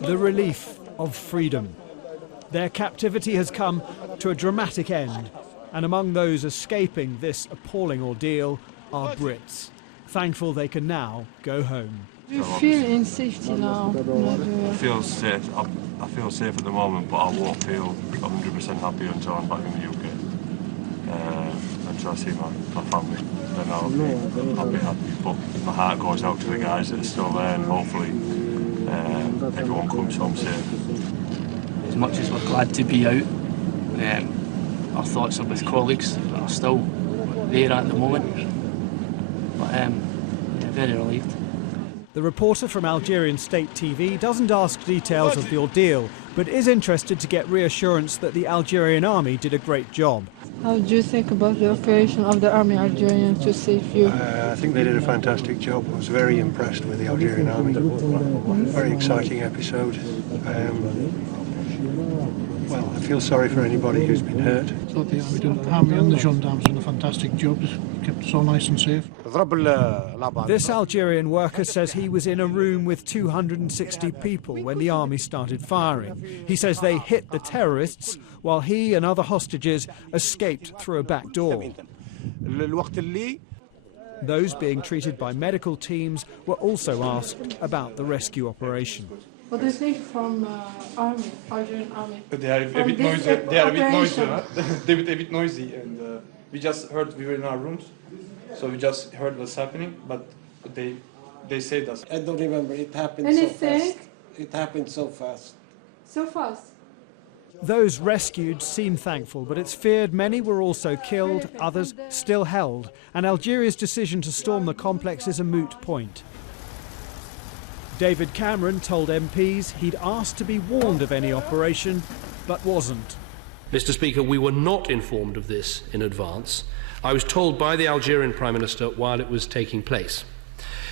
The relief of freedom. Their captivity has come to a dramatic end, and among those escaping this appalling ordeal are Brits, thankful they can now go home. Do you feel in safety now? I feel safe. I feel safe at the moment, but I won't feel 100% happy until I'm back in the UK. Until I see my family, then I'll be happy. But my heart goes out to the guys that are still there, and hopefully everyone comes home safe. As much as we're glad to be out, our thoughts are with colleagues that are still there at the moment. But yeah, very relieved. The reporter from Algerian state TV doesn't ask details of the ordeal, but is interested to get reassurance that the Algerian army did a great job. How do you think about the operation of the army Algerian to save you? I think they did a fantastic job. I was very impressed with the Algerian army. Very exciting episode. Well, I feel sorry for anybody who's been hurt. I thought the army and the gendarmes did a fantastic job. They kept it so nice and safe. This Algerian worker says he was in a room with 260 people when the army started firing. He says they hit the terrorists while he and other hostages escaped through a back door. Those being treated by medical teams were also asked about the rescue operation. What do you think from Algerian army? They are a bit noisy. They are a bit noisy. They're a bit noisy, and we just heard. We were in our rooms, so we just heard what's happening. But they saved us. I don't remember. It happened Anything? so fast. It happened so fast. So fast? Those rescued seem thankful, but it's feared many were also killed, others still held, and Algeria's decision to storm the complex is a moot point. David Cameron told MPs he'd asked to be warned of any operation, but wasn't. Mr. Speaker, we were not informed of this in advance. I was told by the Algerian Prime Minister while it was taking place.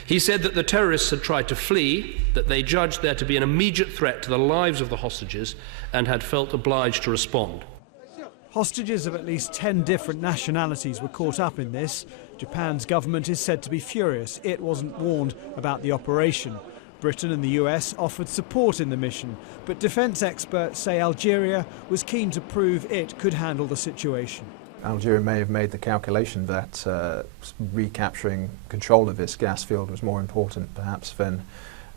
He said that the terrorists had tried to flee, that they judged there to be an immediate threat to the lives of the hostages and had felt obliged to respond. Hostages of at least 10 different nationalities were caught up in this. Japan's government is said to be furious it wasn't warned about the operation. Britain and the US offered support in the mission, but defence experts say Algeria was keen to prove it could handle the situation. Algeria may have made the calculation that recapturing control of this gas field was more important perhaps than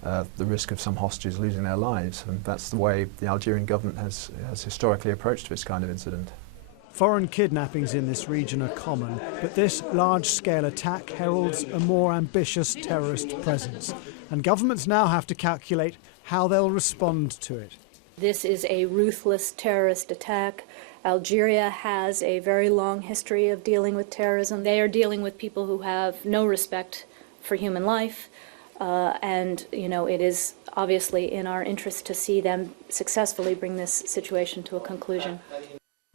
the risk of some hostages losing their lives, and that's the way the Algerian government has historically approached this kind of incident. Foreign kidnappings in this region are common, but this large-scale attack heralds a more ambitious terrorist presence, and governments now have to calculate how they'll respond to it. This is a ruthless terrorist attack. Algeria has a very long history of dealing with terrorism. They are dealing with people who have no respect for human life, and it is obviously in our interest to see them successfully bring this situation to a conclusion.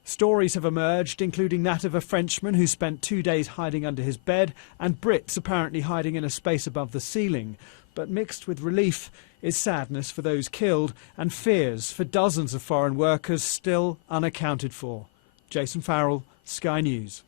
Stories have emerged, including that of a Frenchman who spent 2 days hiding under his bed, and Brits apparently hiding in a space above the ceiling. But mixed with relief is sadness for those killed and fears for dozens of foreign workers still unaccounted for. Jason Farrell, Sky News.